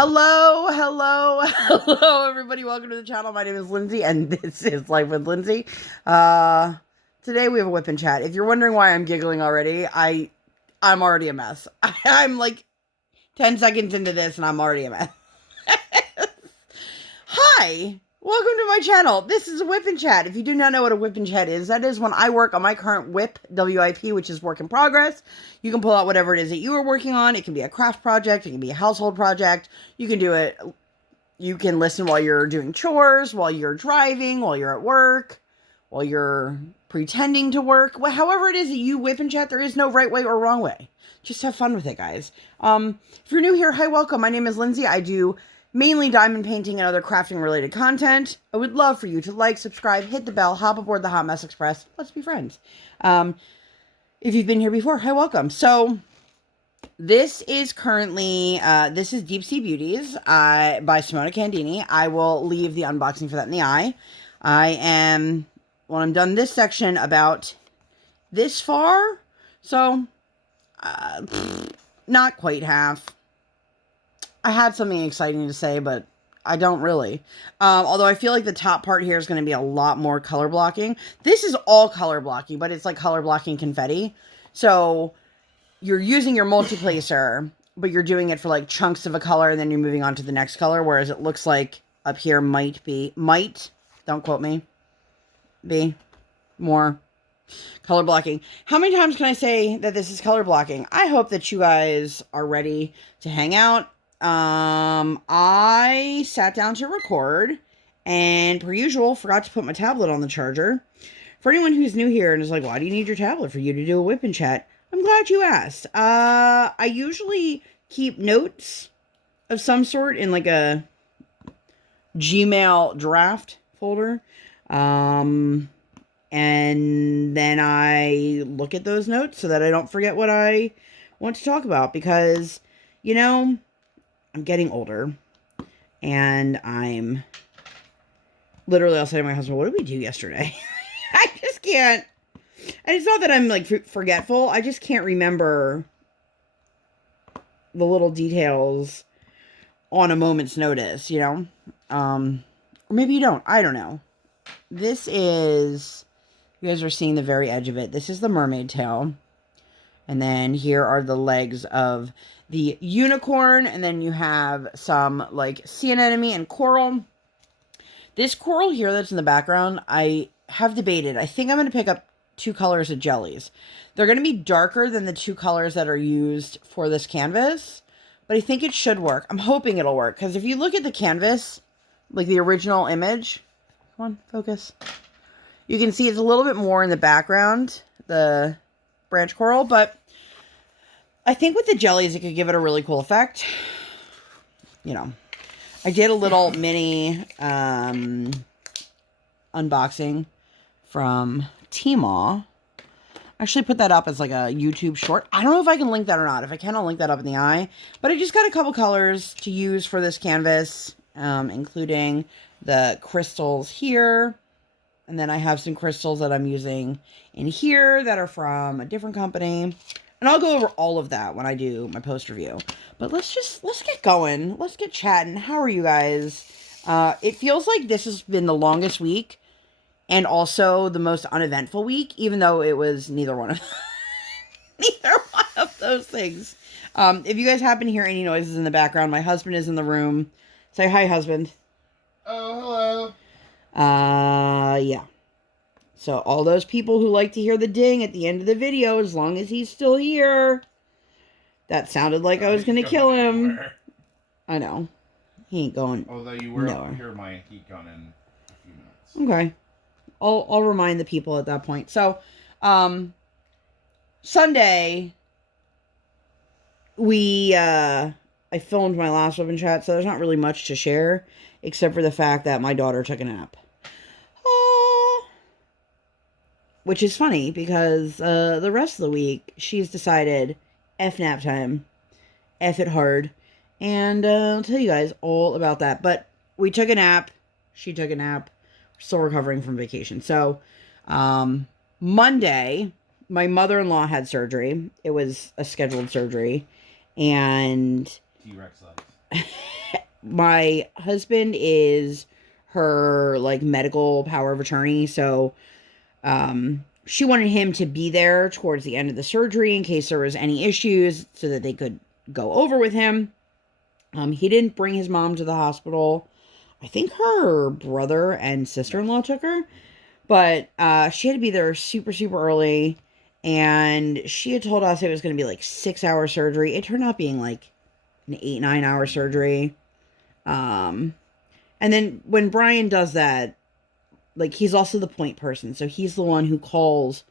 Hello, everybody. Welcome to the channel. My name is Lindsay, and this is Life with Lindsay. Today we have a WIP Chat. If you're wondering why I'm giggling already, I'm already a mess. I'm like 10 seconds into this, and I'm already a mess. Hi. Welcome to my channel. This is a WIP Chat. If you do not know what a WIP Chat is, that is when I work on my current WIP, W-I-P, which is work in progress. You can pull out whatever it is that you are working on. It can be a craft project. It can be a household project. You can do it. You can listen while you're doing chores, while you're driving, while you're at work, while you're pretending to work. However it is that you WIP and chat, there is no right way or wrong way. Just have fun with it, guys. If you're new here, hi, welcome. My name is Lindsay. I do mainly diamond painting and other crafting related content. I would love for you to like, subscribe, hit the bell, hop aboard the Hot Mess Express. Let's be friends. If you've been here before, hi, welcome. So this is currently, this is Sea Beauties by Simona Candini. I will leave the unboxing for that in the eye. When I'm done this section, about this far. So, not quite half. I had something exciting to say, but I don't really. Although I feel like the top part here is going to be a lot more color blocking. This is all color blocking, but it's like color blocking confetti. So you're using your multi-placer, but you're doing it for like chunks of a color, and then you're moving on to the next color, whereas it looks like up here might, don't quote me, be more color blocking. How many times can I say that this is color blocking? I hope that you guys are ready to hang out. I sat down to record, and per usual, forgot to put my tablet on the charger. For anyone who's new here and is like, why do you need your tablet for you to do a WIP and chat? I'm glad you asked. I usually keep notes of some sort in like a Gmail draft folder. And then I look at those notes so that I don't forget what I want to talk about, because, you know, I'm getting older, and I'm literally, I'll say to my husband, what did we do yesterday? I just can't. And it's not that I'm like forgetful. I just can't remember the little details on a moment's notice, you know? Or maybe you don't. I don't know. This is, you guys are seeing the very edge of it. This is the mermaid tail. And then here are the legs of the unicorn. And then you have some like sea anemone and coral. This coral here that's in the background, I have debated. I think I'm going to pick up 2 colors of jellies. They're going to be darker than the 2 colors that are used for this canvas, but I think it should work. I'm hoping it'll work, because if you look at the canvas, like the original image, come on, focus. You can see it's a little bit more in the background, the branch coral, but I think with the jellies, it could give it a really cool effect. You know, I did a little mini unboxing from Tmall. I actually put that up as like a YouTube short. I don't know if I can link that or not. If I can, I'll link that up in the eye. But I just got a couple colors to use for this canvas, including the crystals here. And then I have some crystals that I'm using in here that are from a different company. And I'll go over all of that when I do my post review. But let's get going. Let's get chatting. How are you guys? It feels like this has been the longest week and also the most uneventful week, even though it was neither one of those things. If you guys happen to hear any noises in the background, my husband is in the room. Say hi, husband. Oh, hello. Yeah. So all those people who like to hear the ding at the end of the video, as long as he's still here. That sounded like I was going to kill him. Anywhere. I know. He ain't going. Although you will hear my heat gun in a few minutes. Okay. I'll remind the people at that point. So, Sunday, I filmed my last WIP and chat, so there's not really much to share, except for the fact that my daughter took a nap. Which is funny, because the rest of the week, she's decided, F nap time, F it hard, and I'll tell you guys all about that. But we took a nap, she took a nap, we're still recovering from vacation. So, Monday, my mother-in-law had surgery. It was a scheduled surgery, and T-Rex legs. my husband is her like medical power of attorney, so she wanted him to be there towards the end of the surgery in case there was any issues so that they could go over with him. He didn't bring his mom to the hospital. I think her brother and sister-in-law took her, but she had to be there super, super early, and she had told us it was going to be like 6-hour surgery. It turned out being like an 8-9 hour surgery. And then when Brian does that, like, he's also the point person. So he's the one who calls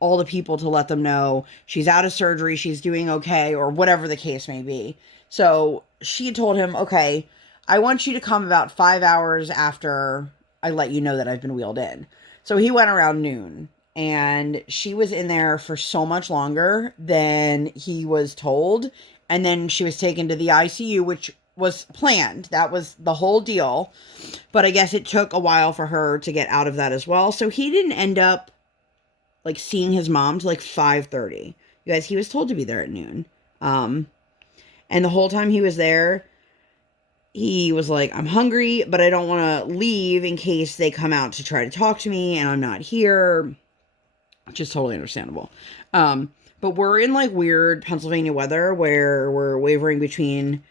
all the people to let them know she's out of surgery, she's doing okay, or whatever the case may be. So she had told him, okay, I want you to come about 5 hours after I let you know that I've been wheeled in. So he went around noon, and she was in there for so much longer than he was told. And then she was taken to the ICU, which was planned. That was the whole deal. But I guess it took a while for her to get out of that as well. So he didn't end up like seeing his mom till like 5:30. You guys, he was told to be there at noon. And the whole time he was there, he was like, I'm hungry, but I don't want to leave in case they come out to try to talk to me and I'm not here, which is totally understandable. But we're in like weird Pennsylvania weather where we're wavering between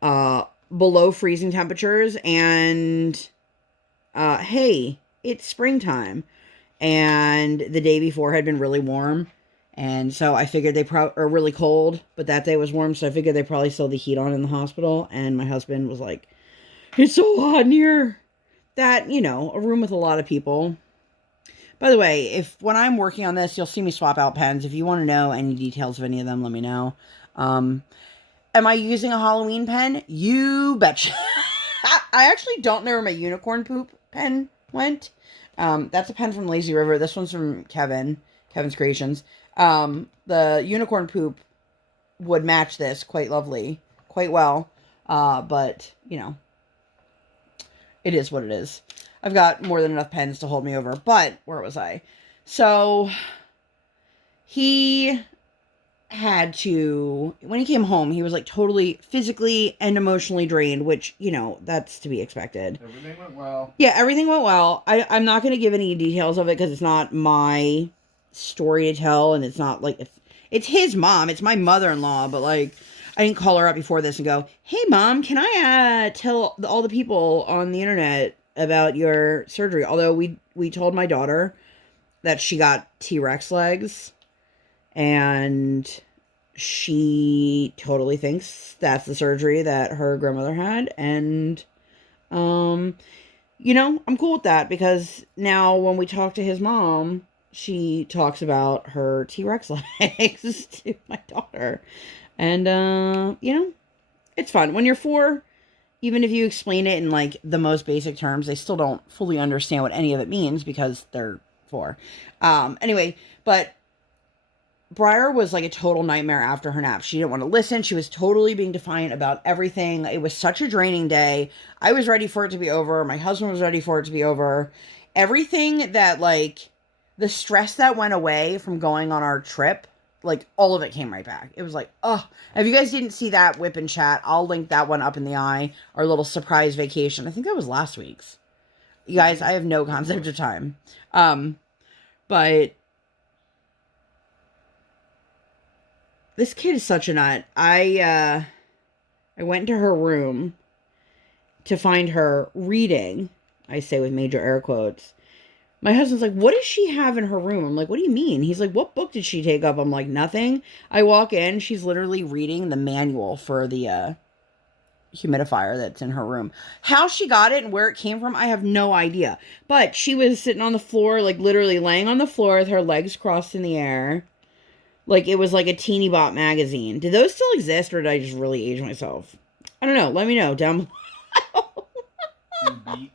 below freezing temperatures and hey, it's springtime. And the day before had been really warm. And so I figured they are really cold, but that day was warm. So I figured they probably still had the heat on in the hospital. And my husband was like, it's so hot in here. That, you know, a room with a lot of people. By the way, if when I'm working on this, you'll see me swap out pens. If you want to know any details of any of them, let me know. Am I using a Halloween pen? You betcha. I actually don't know where my unicorn poop pen went. That's a pen from Lazy River. This one's from Kevin's Creations. The unicorn poop would match this quite well. But, you know, it is what it is. I've got more than enough pens to hold me over. But, where was I? So, he had to, when he came home, he was like totally physically and emotionally drained, which, you know, that's to be expected. Everything went well. Yeah, everything went well. I'm not going to give any details of it because it's not my story to tell, and it's not like, it's his mom, it's my mother-in-law, but like, I didn't call her up before this and go, hey mom, can I tell all the people on the internet about your surgery? Although we told my daughter that she got T-Rex legs, and she totally thinks that's the surgery that her grandmother had. And, you know, I'm cool with that because now when we talk to his mom, she talks about her T-Rex legs to my daughter. And, you know, it's fun. When you're 4, even if you explain it in like the most basic terms, they still don't fully understand what any of it means because they're 4. Anyway, but Briar was like a total nightmare after her nap. She didn't want to listen. She was totally being defiant about everything. It was such a draining day. I was ready for it to be over. My husband was ready for it to be over. Everything that, like, the stress that went away from going on our trip, like, all of it came right back. It was like, oh, if you guys didn't see that WIP Chat, I'll link that one up in the eye. Our little surprise vacation. I think that was last week's. You guys, I have no concept of time. But this kid is such a nut. I went into her room to find her reading. I say with major air quotes. My husband's like, what does she have in her room? I'm like, what do you mean? He's like, what book did she take up? I'm like, nothing. I walk in. She's literally reading the manual for the humidifier that's in her room. How she got it and where it came from, I have no idea. But she was sitting on the floor, like literally laying on the floor with her legs crossed in the air. Like it was like a Teeny Bop magazine. Do those still exist, or did I just really age myself? I don't know. Let me know down below.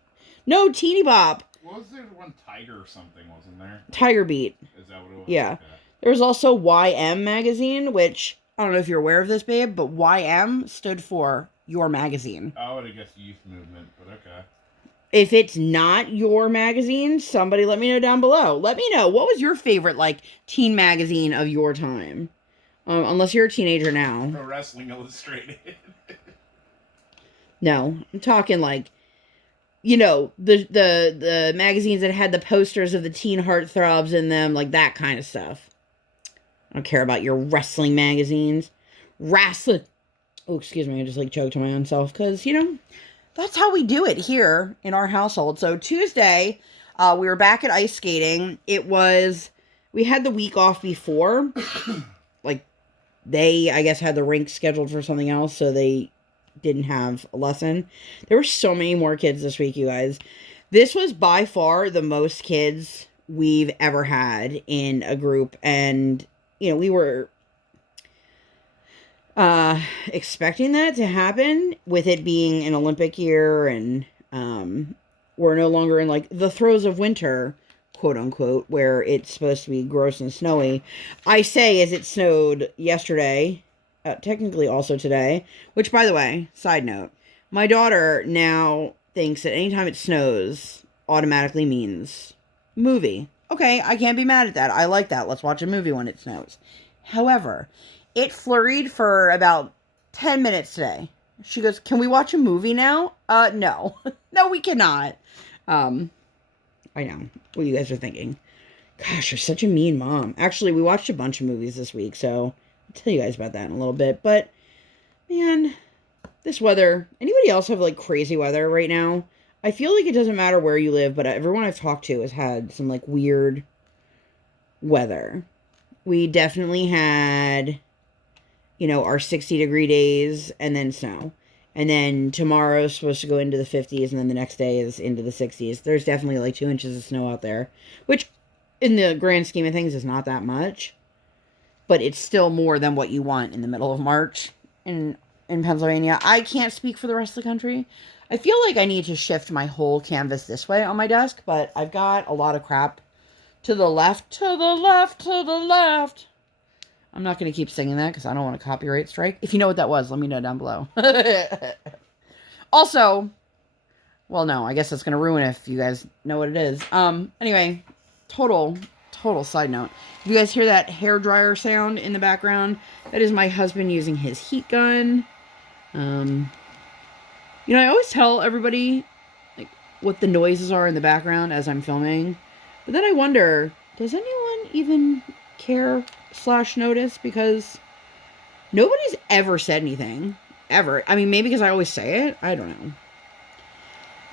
No, Teeny Bop. What was there one Tiger or something wasn't there? Tiger Beat. Is that what it was? Yeah. Okay. There was also YM magazine, which I don't know if you're aware of this, babe, but YM stood for Your Magazine. Oh, I guess youth movement, but okay. If it's not your magazine, somebody let me know down below. Let me know. What was your favorite, like, teen magazine of your time? Unless you're a teenager now. Pro Wrestling Illustrated. No, I'm talking like, the magazines that had the posters of the teen heartthrobs in them, like that kind of stuff. I don't care about your wrestling magazines. Wrestling. Oh, excuse me. I just like choked to my own self because, that's how we do it here in our household. So Tuesday, we were back at ice skating. We had the week off before. Like, they, I guess, had the rink scheduled for something else, so they didn't have a lesson. There were so many more kids this week, you guys. This was by far the most kids we've ever had in a group, and we were expecting that to happen with it being an Olympic year, and we're no longer in like the throes of winter, quote unquote, where it's supposed to be gross and snowy. I say as it snowed yesterday, technically also today, which, by the way, side note, my daughter now thinks that anytime it snows automatically means movie. Okay, I can't be mad at that. I like that. Let's watch a movie when it snows. However, it flurried for about 10 minutes today. She goes, "Can we watch a movie now?" No. No, we cannot. I know what you guys are thinking. Gosh, you're such a mean mom. Actually, we watched a bunch of movies this week, so I'll tell you guys about that in a little bit. But, man, this weather. Anybody else have, like, crazy weather right now? I feel like it doesn't matter where you live, but everyone I've talked to has had some, like, weird weather. We definitely had, our 60-degree days and then snow. And then tomorrow's supposed to go into the 50s, and then the next day is into the 60s. There's definitely, like, 2 inches of snow out there, which, in the grand scheme of things, is not that much. But it's still more than what you want in the middle of March in Pennsylvania. I can't speak for the rest of the country. I feel like I need to shift my whole canvas this way on my desk, but I've got a lot of crap to the left, to the left, to the left. I'm not going to keep singing that because I don't want a copyright strike. If you know what that was, let me know down below. Also, well, no, I guess that's going to ruin it if you guys know what it is. Anyway, total side note. If you guys hear that hairdryer sound in the background, that is my husband using his heat gun. I always tell everybody, like, what the noises are in the background as I'm filming. But then I wonder, does anyone even care / notice? Because nobody's ever said anything. Ever. I mean, maybe because I always say it. I don't know.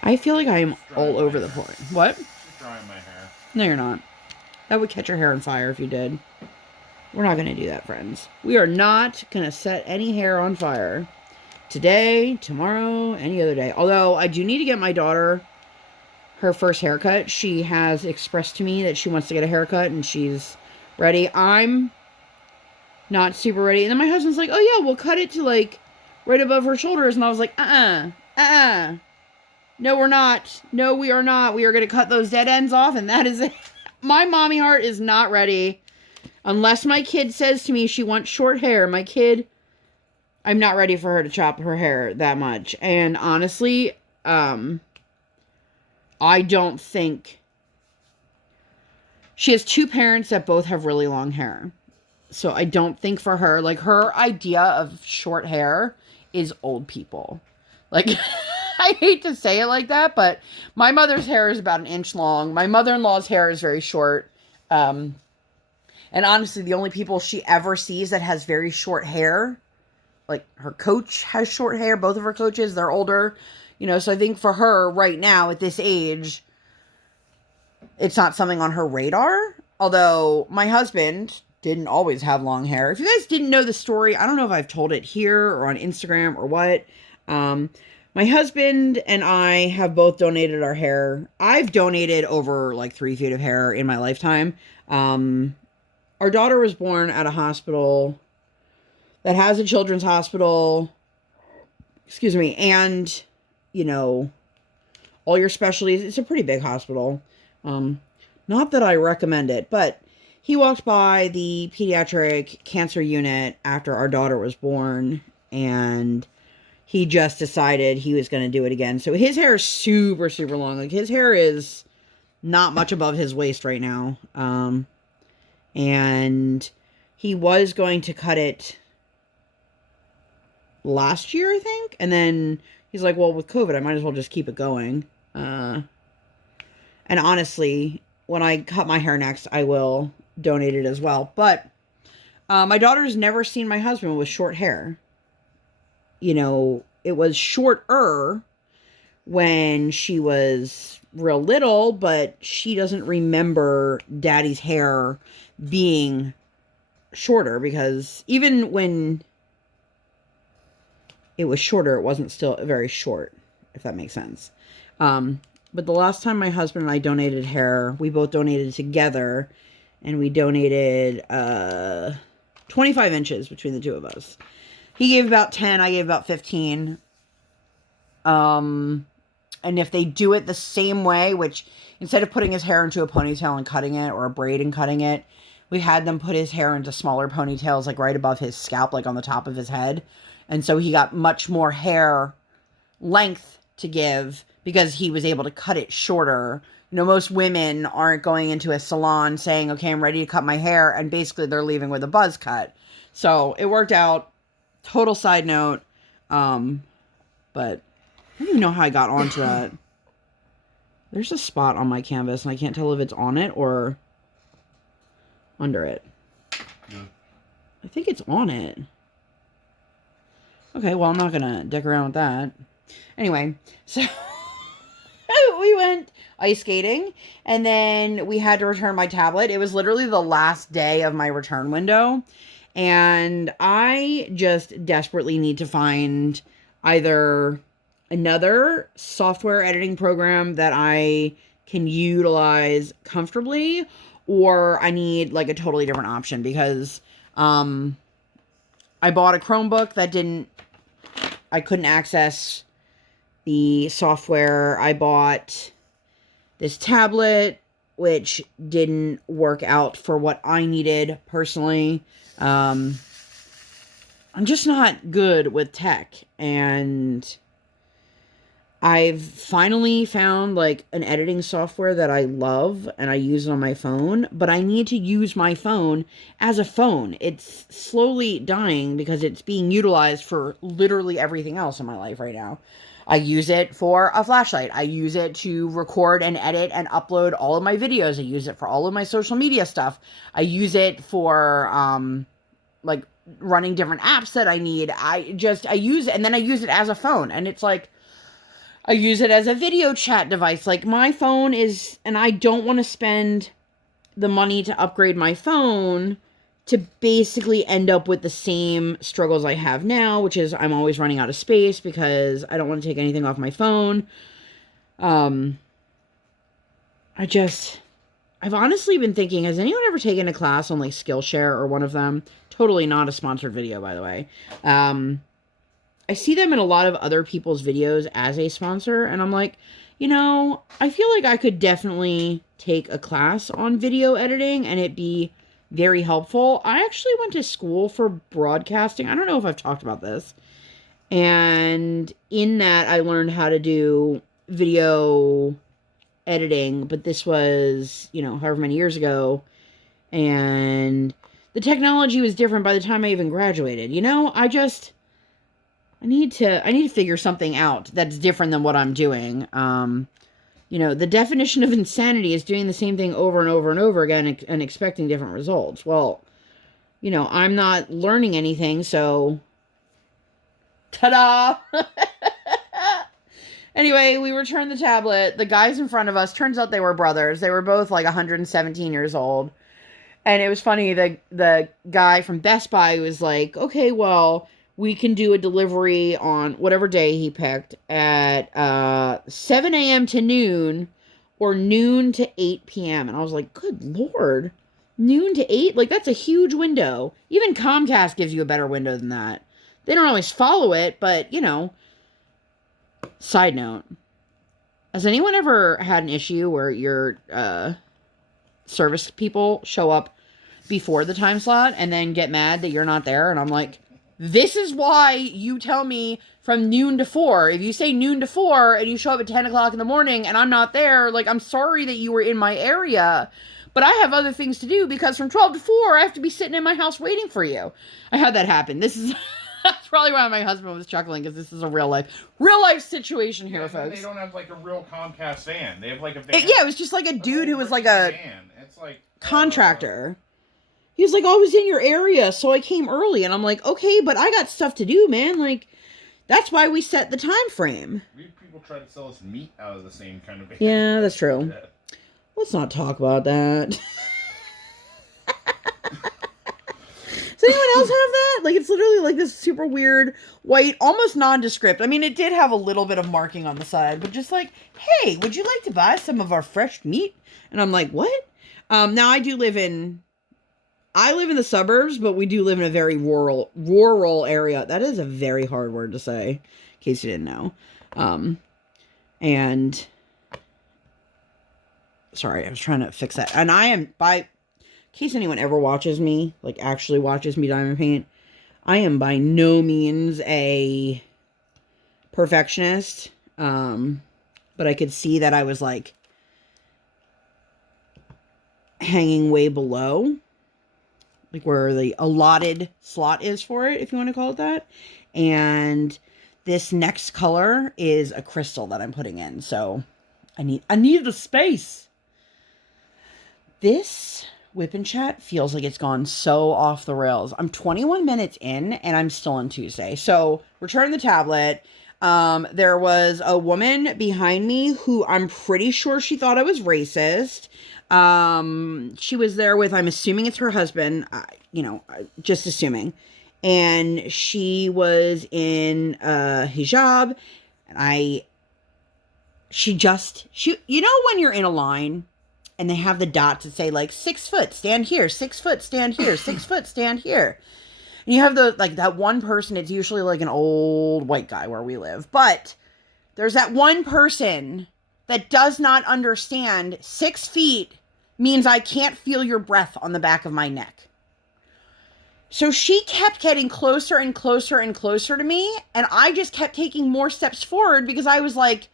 I feel like I am all over the place. What? Just drying my hair. No, you're not. That would catch your hair on fire if you did. We're not going to do that, friends. We are not going to set any hair on fire. Today, tomorrow, any other day. Although, I do need to get my daughter her first haircut. She has expressed to me that she wants to get a haircut and she's ready. I'm not super ready. And then my husband's like, "Oh yeah, we'll cut it to like right above her shoulders." And I was like, no, we're not. No, we are not. We are going to cut those dead ends off, and that is it. My mommy heart is not ready. Unless my kid says to me she wants short hair. I'm not ready for her to chop her hair that much. And honestly, I don't think... She has 2 parents that both have really long hair. So I don't think for her, like, her idea of short hair is old people. Like, I hate to say it like that, but my mother's hair is about 1 inch long. My mother-in-law's hair is very short. And honestly, the only people she ever sees that has very short hair, like, her coach has short hair. Both of her coaches, they're older. So I think for her right now at this age, it's not something on her radar. Although my husband didn't always have long hair. If you guys didn't know the story, I don't know if I've told it here or on Instagram or what. My husband and I have both donated our hair. I've donated over like 3 feet of hair in my lifetime. Our daughter was born at a hospital that has a children's hospital. Excuse me. And, all your specialties. It's a pretty big hospital. Not that I recommend it, but he walked by the pediatric cancer unit after our daughter was born, and he just decided he was going to do it again. So his hair is super, super long. Like, his hair is not much above his waist right now. And he was going to cut it last year, I think. And then he's like, well, with COVID, I might as well just keep it going. And honestly, when I cut my hair next, I will donate it as well. But my daughter's never seen my husband with short hair. You know, it was shorter when she was real little, but she doesn't remember daddy's hair being shorter, because even when it was shorter, it wasn't still very short, if that makes sense. But the last time my husband and I donated hair, we both donated together, and we donated 25 inches between the two of us. He gave about 10, I gave about 15. And if they do it the same way, which instead of putting his hair into a ponytail and cutting it, or a braid and cutting it, we had them put his hair into smaller ponytails, like right above his scalp, like on the top of his head. And so he got much more hair length to give because he was able to cut it shorter. You know, most women aren't going into a salon saying, okay, I'm ready to cut my hair, and basically they're leaving with a buzz cut. So it worked out. Total side note. But I don't even know how I got onto that. There's a spot on my canvas, and I can't tell if it's on it or under it. Yeah. I think it's on it. Okay, well, I'm not going to dick around with that. Anyway, so we went ice skating, and then we had to return my tablet. It was literally the last day of my return window, and I just desperately need to find either another software editing program that I can utilize comfortably, or I need like a totally different option, because I bought a Chromebook that I couldn't access the software. I bought this tablet, which didn't work out for what I needed personally. I'm just not good with tech, and I've finally found like an editing software that I love, and I use it on my phone, but I need to use my phone as a phone. It's slowly dying because it's being utilized for literally everything else in my life right now. I use it for a flashlight. I use it to record and edit and upload all of my videos. I use it for all of my social media stuff. I use it for, like running different apps that I need. I use it, and then I use it as a phone, and it's like, I use it as a video chat device. Like, my phone is, and I don't want to spend the money to upgrade my phone to basically end up with the same struggles I have now, which is I'm always running out of space because I don't want to take anything off my phone. I've honestly been thinking, has anyone ever taken a class on like Skillshare or one of them? Totally not a sponsored video, by the way. I see them in a lot of other people's videos as a sponsor, and I'm like, you know, I feel like I could definitely take a class on video editing and it be very helpful. I actually went to school for broadcasting. I don't know if I've talked about this. And in that, I learned how to do video editing, but this was, you know, however many years ago. And the technology was different by the time I even graduated. You know, I need to figure something out that's different than what I'm doing. You know, the definition of insanity is doing the same thing over and over and over again and expecting different results. Well, you know, I'm not learning anything, so ta-da! Anyway, we returned the tablet. The guys in front of us, turns out they were brothers. They were both like 117 years old. And it was funny, the guy from Best Buy was like, okay, well, we can do a delivery on whatever day he picked at 7 a.m. to noon or noon to 8 p.m. And I was like, good Lord, noon to 8? Like, that's a huge window. Even Comcast gives you a better window than that. They don't always follow it, but, you know. Side note, has anyone ever had an issue where your service people show up before the time slot and then get mad that you're not there? And I'm like, this is why you tell me from noon to 4. If you say noon to 4 and you show up at 10 o'clock in the morning and I'm not there, like, I'm sorry that you were in my area, but I have other things to do because from 12 to 4, I have to be sitting in my house waiting for you. I had that happen. This is That's probably why my husband was chuckling, because this is a real life situation here, folks. They don't have like a real Comcast van. They have like a van. It was just like a dude who was like a van. It's like contractor. He was like, oh, I was in your area, so I came early. And I'm like, okay, but I got stuff to do, man. Like, that's why we set the time frame. People try to sell us meat out of the same kind of van. Yeah, that's true. Yeah. Let's not talk about that. Does anyone else have that? Like, it's literally like this super weird, white, almost nondescript. I mean, it did have a little bit of marking on the side, but just like, hey, would you like to buy some of our fresh meat? And I'm like, what? Now, I live in the suburbs, but we do live in a very rural area. That is a very hard word to say, in case you didn't know. And sorry, I was trying to fix that. And I am, in case anyone ever watches me, like actually watches me diamond paint, I am by no means a perfectionist. But I could see that I was like hanging way below, like where the allotted slot is for it, if you want to call it that. And this next color is a crystal that I'm putting in, so I need the space. This WIP Chat feels like it's gone so off the rails. I'm 21 minutes in and I'm still on Tuesday. So return the tablet. There was a woman behind me who I'm pretty sure she thought I was racist. She was there with, I'm assuming it's her husband, just assuming. And she was in a hijab. And you know when you're in a line and they have the dots that say like 6 foot, stand here, 6 foot, stand here, 6 foot, stand here. And you have that one person, it's usually like an old white guy where we live. But there's that one person that does not understand 6 feet means I can't feel your breath on the back of my neck. So she kept getting closer and closer and closer to me, and I just kept taking more steps forward because I was like,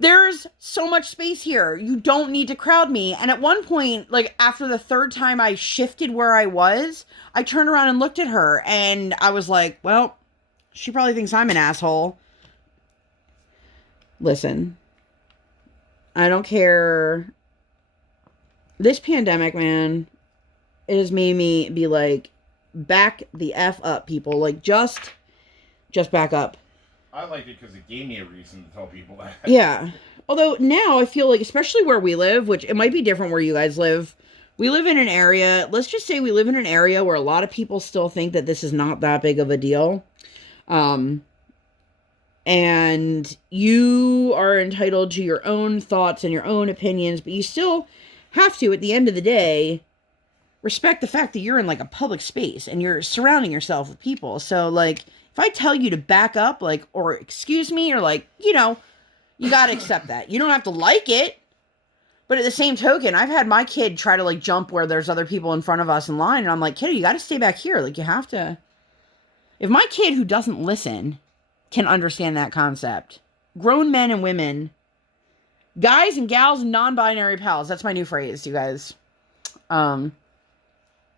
there's so much space here. You don't need to crowd me. And at one point, like after the third time I shifted where I was, I turned around and looked at her, and I was like, well, she probably thinks I'm an asshole. Listen, I don't care. This pandemic, man, it has made me be like, back the F up, people. Like, just back up. I liked it because it gave me a reason to tell people that. Yeah. Although now I feel like, especially where we live, which it might be different where you guys live. We live in an area, let's just say we live in an area where a lot of people still think that this is not that big of a deal. And you are entitled to your own thoughts and your own opinions, but you still have to, at the end of the day, respect the fact that you're in like a public space and you're surrounding yourself with people. So like, if I tell you to back up, like, or excuse me, or like, you got to accept that. You don't have to like it. But at the same token, I've had my kid try to like jump where there's other people in front of us in line. And I'm like, kid, you got to stay back here. Like, you have to. If my kid who doesn't listen can understand that concept, grown men and women, guys and gals and non-binary pals. That's my new phrase, you guys.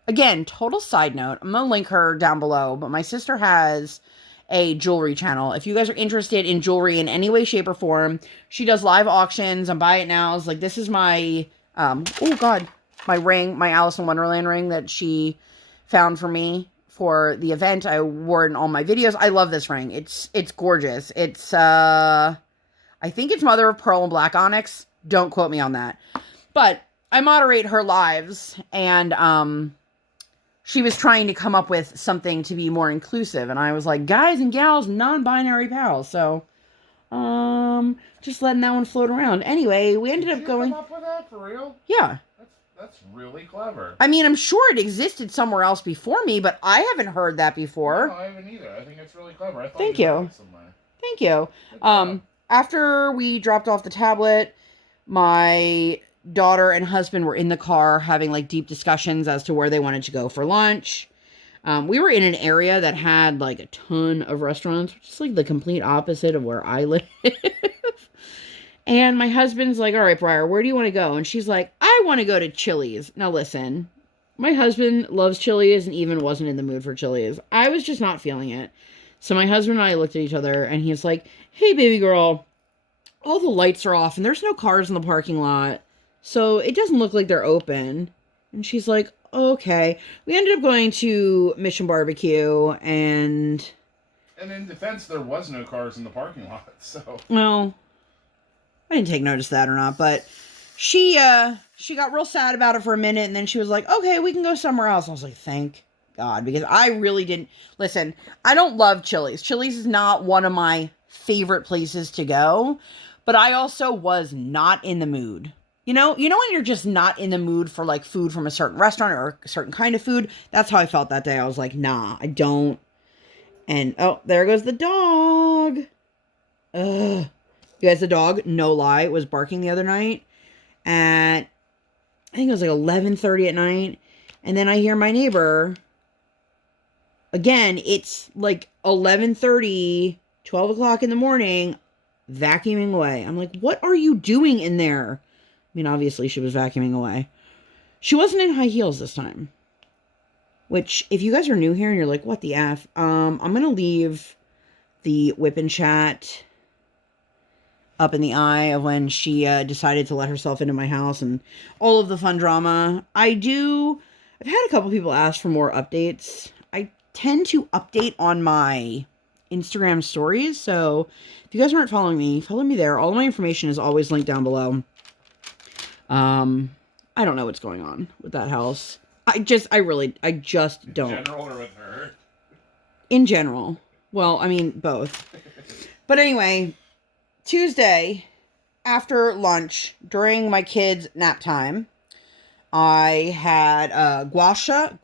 Again, total side note. I'm going to link her down below, but my sister has a jewelry channel. If you guys are interested in jewelry in any way, shape, or form, she does live auctions and buy it nows. Like, this is my, my ring, my Alice in Wonderland ring that she found for me for the event. I wore it in all my videos. I love this ring. It's gorgeous. It's, I think it's mother of pearl and black onyx. Don't quote me on that. But I moderate her lives, and, she was trying to come up with something to be more inclusive. And I was like, guys and gals, non-binary pals. So, just letting that one float around. Anyway, we ended up going. Come up with that for real? Yeah. That's really clever. I mean, I'm sure it existed somewhere else before me, but I haven't heard that before. No, I haven't either. I think it's really clever. I thought Thank you. Thank you. After we dropped off the tablet, my daughter and husband were in the car having like deep discussions as to where they wanted to go for lunch. We were in an area that had like a ton of restaurants, which is like the complete opposite of where I live. And my husband's like, all right, Briar, where do you want to go? And she's like, I want to go to Chili's. Now listen, my husband loves Chili's and even wasn't in the mood for Chili's. I was just not feeling it. So my husband and I looked at each other and he's like, hey, baby girl, all the lights are off and there's no cars in the parking lot. So it doesn't look like they're open. And she's like, okay. We ended up going to Mission Barbecue and... And in defense, there was no cars in the parking lot, so... Well, I didn't take notice of that or not, but she got real sad about it for a minute, and then she was like, okay, we can go somewhere else. I was like, thank God, because I really didn't... Listen, I don't love Chili's. Chili's is not one of my favorite places to go, but I also was not in the mood. You know when you're just not in the mood for, like, food from a certain restaurant or a certain kind of food? That's how I felt that day. I was like, nah, I don't. And, oh, there goes the dog. Ugh. You guys, the dog, no lie, was barking the other night at, I think it was like 11:30 at night. And then I hear my neighbor, again, it's like 11:30, 12 o'clock in the morning, vacuuming away. I'm like, what are you doing in there? I mean, obviously she was vacuuming away. She wasn't in high heels this time. Which, if you guys are new here and you're like, what the F? I'm going to leave the WIP Chat up in the eye of when she decided to let herself into my house and all of the fun drama. I've had a couple people ask for more updates. I tend to update on my Instagram stories, so if you guys aren't following me, follow me there. All of my information is always linked down below. I don't know what's going on with that house. I just don't. In general or with her? In general. Well, I mean, both. But anyway, Tuesday, after lunch, during my kids' nap time, I had guasha,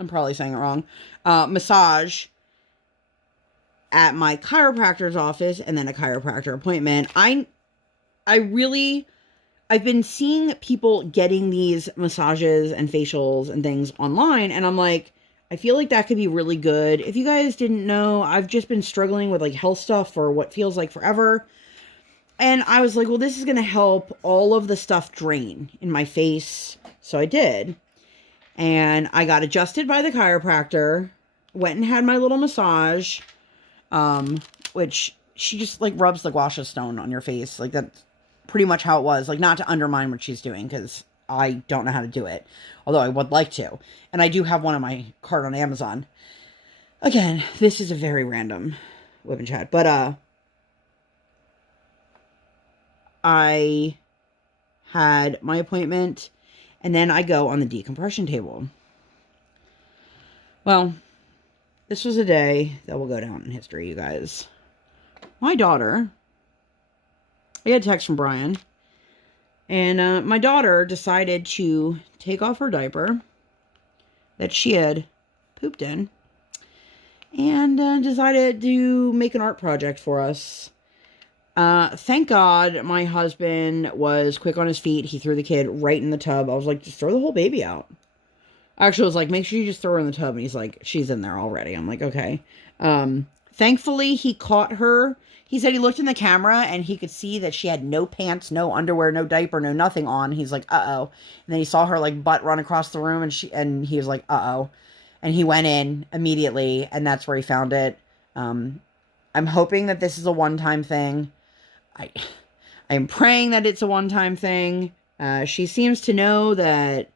I'm probably saying it wrong, massage at my chiropractor's office and then a chiropractor appointment. I've been seeing people getting these massages and facials and things online, and I'm like, I feel like that could be really good. If you guys didn't know, I've just been struggling with, like, health stuff for what feels like forever, and I was like, well, this is going to help all of the stuff drain in my face, so I did, and I got adjusted by the chiropractor, went and had my little massage, which she just, like, rubs the guasha stone on your face, like, that's pretty much how it was. Like, not to undermine what she's doing, because I don't know how to do it. Although I would like to. And I do have one on my cart on Amazon. Again, this is a very random WIP Chat. But, I had my appointment, and then I go on the decompression table. Well, this was a day that will go down in history, you guys. My daughter... I got a text from Brian, and my daughter decided to take off her diaper that she had pooped in, and decided to make an art project for us. Thank God my husband was quick on his feet. He threw the kid right in the tub. I was like, just throw the whole baby out. Actually, I was like, make sure you just throw her in the tub. And he's like, she's in there already. I'm like, okay. Thankfully, he caught her. He said he looked in the camera and he could see that she had no pants, no underwear, no diaper, no nothing on. He's like, uh-oh. And then he saw her, like, butt run across the room, and he was like, uh-oh. And he went in immediately, and that's where he found it. I'm hoping that this is a one-time thing. I'm praying that it's a one-time thing. She seems to know that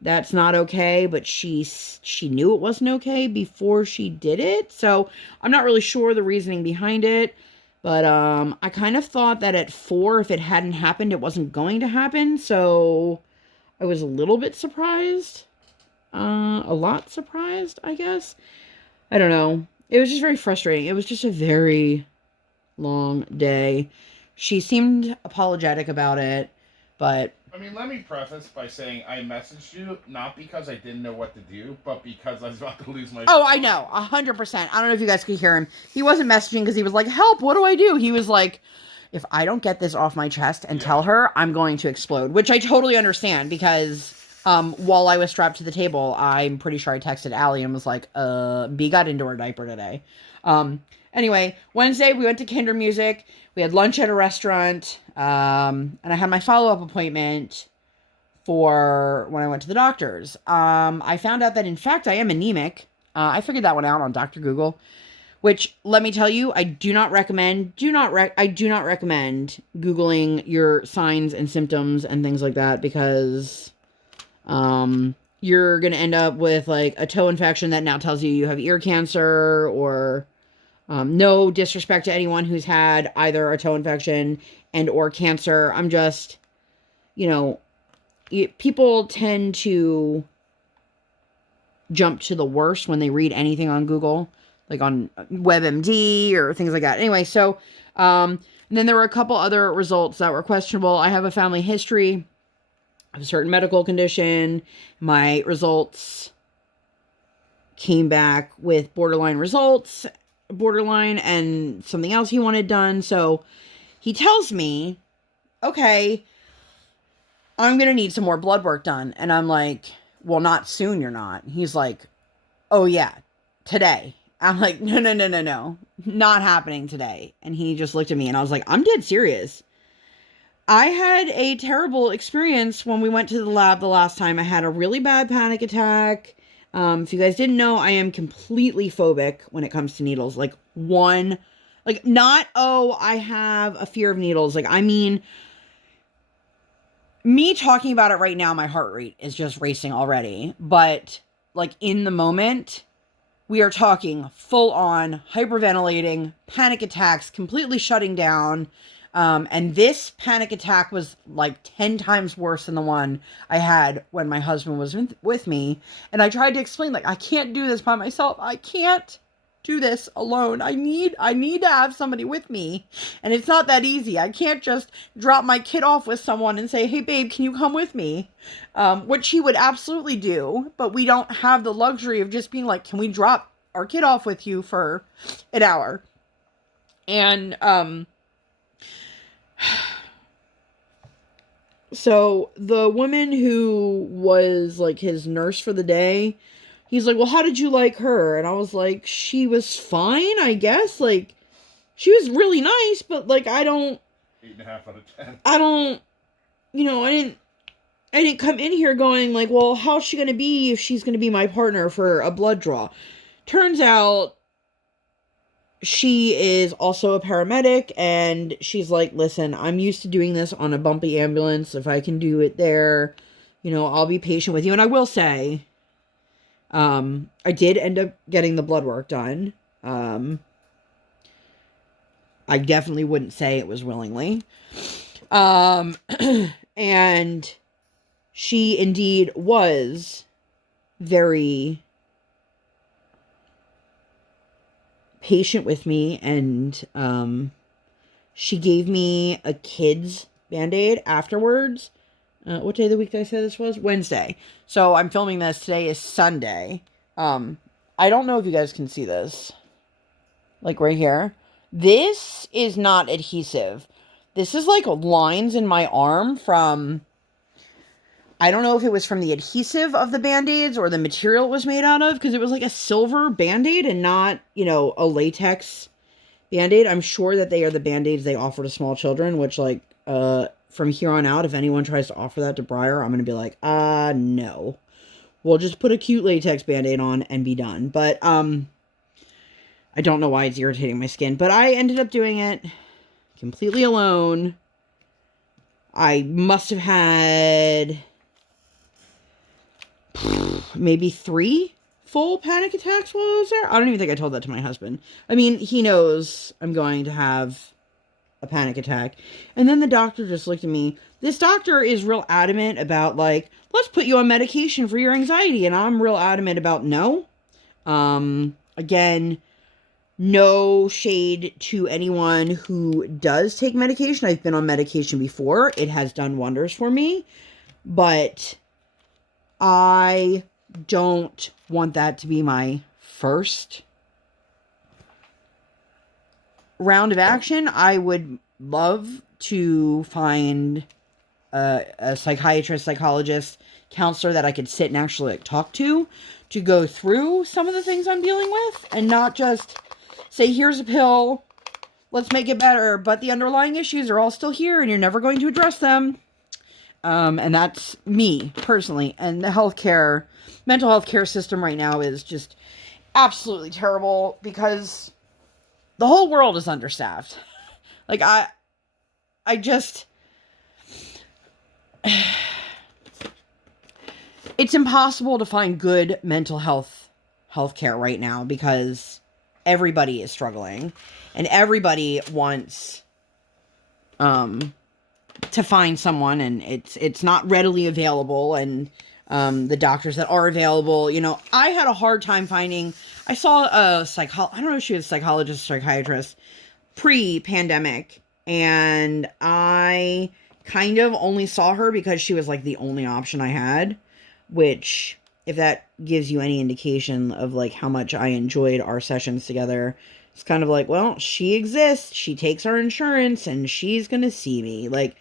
that's not okay, but she knew it wasn't okay before she did it. So I'm not really sure the reasoning behind it. But I kind of thought that at 4, if it hadn't happened, it wasn't going to happen. So I was a little bit surprised. A lot surprised, I guess. I don't know. It was just very frustrating. It was just a very long day. She seemed apologetic about it, but... I mean, let me preface by saying I messaged you not because I didn't know what to do, but because I was about to lose my... Oh, I know. 100%. I don't know if you guys could hear him. He wasn't messaging because he was like, help, what do I do? He was like, if I don't get this off my chest and tell her, I'm going to explode. Which I totally understand because while I was strapped to the table, I'm pretty sure I texted Allie and was like, B got into her diaper today. Anyway, Wednesday we went to Kinder Music. We had lunch at a restaurant. And I had my follow-up appointment for when I went to the doctors. I found out that in fact I am anemic. I figured that one out on Dr. Google, which let me tell you, I do not recommend. I do not recommend Googling your signs and symptoms and things like that, because you're gonna end up with like a toe infection that now tells you have ear cancer, or no disrespect to anyone who's had either a toe infection and or cancer. I'm just, you know, people tend to jump to the worst when they read anything on Google, like on WebMD or things like that. Anyway, so and then there were a couple other results that were questionable. I have a family history of a certain medical condition. My results came back with borderline results, and something else he wanted done. So he tells me, okay, I'm going to need some more blood work done. And I'm like, well, not soon, you're not. He's like, oh yeah, today. I'm like, no, not happening today. And he just looked at me and I was like, I'm dead serious. I had a terrible experience when we went to the lab the last time. I had a really bad panic attack. If you guys didn't know, I am completely phobic when it comes to needles. Like not, oh, I have a fear of needles. Like, I mean, me talking about it right now, my heart rate is just racing already. But like in the moment, we are talking full on hyperventilating, panic attacks, completely shutting down. And this panic attack was like 10 times worse than the one I had when my husband was with me. And I tried to explain, like, I can't do this by myself. I can't do this alone. I need to have somebody with me. And it's not that easy. I can't just drop my kid off with someone and say, hey babe, can you come with me? Which he would absolutely do, but we don't have the luxury of just being like, can we drop our kid off with you for an hour? And, so the woman who was like his nurse for the day, he's like, well, how did you like her? And I was like, she was fine, I guess. Like, she was really nice, but like, 8.5 out of 10. I don't, I didn't come in here going like, well, how's she going to be if she's going to be my partner for a blood draw? Turns out she is also a paramedic, and she's like, listen, I'm used to doing this on a bumpy ambulance. If I can do it there, I'll be patient with you. And I will say, I did end up getting the blood work done. I definitely wouldn't say it was willingly. And she indeed was very patient with me, and she gave me a kid's Band-Aid afterwards. What day of the week did I say this was? Wednesday. So I'm filming this. Today is Sunday. I don't know if you guys can see this. Like right here. This is not adhesive. This is like lines in my arm from, I don't know if it was from the adhesive of the Band-Aids or the material it was made out of, because it was like a silver Band-Aid and not, a latex Band-Aid. I'm sure that they are the Band-Aids they offer to small children, which, like, from here on out, if anyone tries to offer that to Briar, I'm going to be like, no. We'll just put a cute latex Band-Aid on and be done. But, I don't know why it's irritating my skin, but I ended up doing it completely alone. I must have had maybe 3 full panic attacks while I was there. I don't even think I told that to my husband. I mean, he knows I'm going to have a panic attack. And then the doctor just looked at me. This doctor is real adamant about, like, let's put you on medication for your anxiety. And I'm real adamant about no. Again, no shade to anyone who does take medication. I've been on medication before. It has done wonders for me. But I don't want that to be my first round of action. I would love to find a psychiatrist, psychologist, counselor that I could sit and actually talk to go through some of the things I'm dealing with, and not just say, here's a pill, let's make it better, but the underlying issues are all still here and you're never going to address them. And that's me personally. And the mental health care system right now is just absolutely terrible because the whole world is understaffed. Like I just, it's impossible to find good mental health care right now because everybody is struggling and everybody wants to find someone, and it's not readily available, and the doctors that are available, you know, I had a hard time finding. I saw a I don't know if she was a psychologist, psychiatrist pre-pandemic, and I kind of only saw her because she was like the only option I had, which, if that gives you any indication of like how much I enjoyed our sessions together, it's kind of like, well, she exists, she takes our insurance, and she's gonna see me. Like,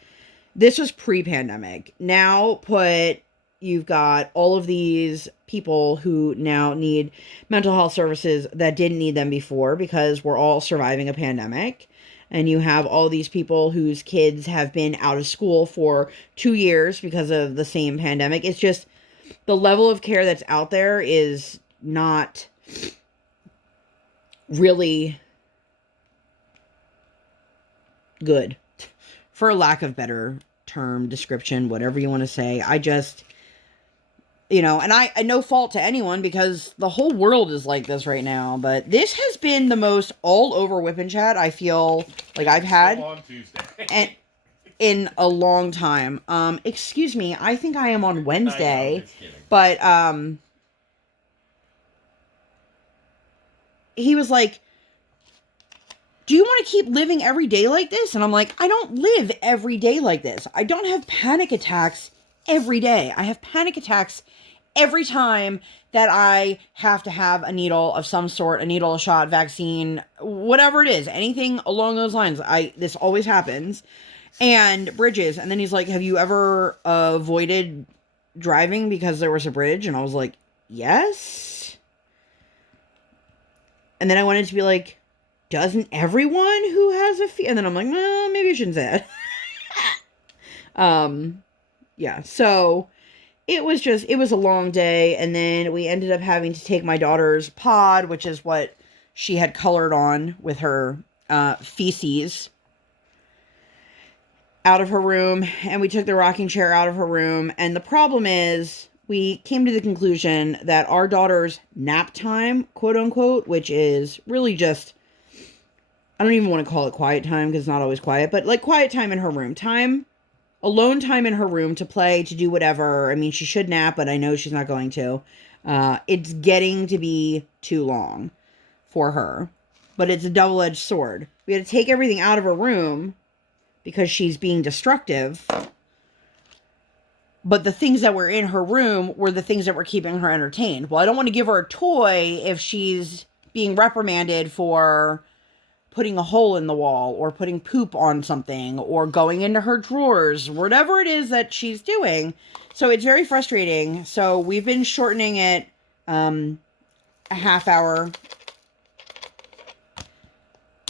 this was pre-pandemic. Now you've got all of these people who now need mental health services that didn't need them before because we're all surviving a pandemic. And you have all these people whose kids have been out of school for 2 years because of the same pandemic. It's just, the level of care that's out there is not really good, for lack of better term, description, whatever you want to say. I just, you know, and I no fault to anyone because the whole world is like this right now, but this has been the most all over WIP Chat I feel like I've had on Tuesday. and in a long time. Excuse me, I think I am on Wednesday. But he was like, do you want to keep living every day like this? And I'm like, I don't live every day like this. I don't have panic attacks every day. I have panic attacks every time that I have to have a needle of some sort, a needle, a shot, vaccine, whatever it is, anything along those lines. This always happens. And bridges. And then he's like, have you ever avoided driving because there was a bridge? And I was like, yes. And then I wanted to be like, doesn't everyone who has a fear? And then I'm like, well, maybe I shouldn't say that. Yeah, so it was a long day. And then we ended up having to take my daughter's pod, which is what she had colored on with her feces, out of her room. And we took the rocking chair out of her room. And the problem is, we came to the conclusion that our daughter's nap time, quote unquote, which is really just, I don't even want to call it quiet time because it's not always quiet, but like quiet time in her room, alone time in her room to play, to do whatever. I mean, she should nap, but I know she's not going to. It's getting to be too long for her, but it's a double-edged sword. We had to take everything out of her room because she's being destructive. But the things that were in her room were the things that were keeping her entertained. Well, I don't want to give her a toy if she's being reprimanded for putting a hole in the wall or putting poop on something or going into her drawers, whatever it is that she's doing. So it's very frustrating. So we've been shortening it a half hour.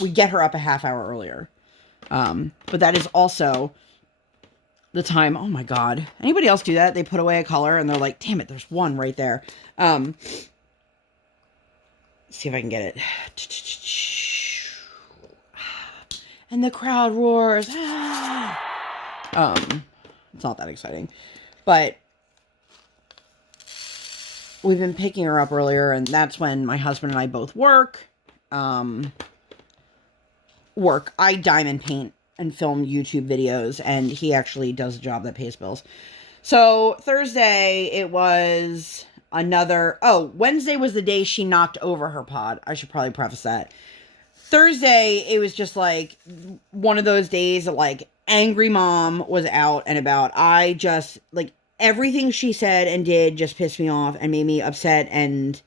We get her up a half hour earlier. But that is also the time. Oh my God. Anybody else do that? They put away a color and they're like, damn it, there's one right there. Let's see if I can get it. And the crowd roars. It's not that exciting, but we've been picking her up earlier, and that's when my husband and I both work. I diamond paint and film YouTube videos, and he actually does a job that pays bills. So Thursday, it was Wednesday was the day she knocked over her pod. I should probably preface that. Thursday, it was just like one of those days that like angry mom was out and about. I just, like, everything she said and did just pissed me off and made me upset. And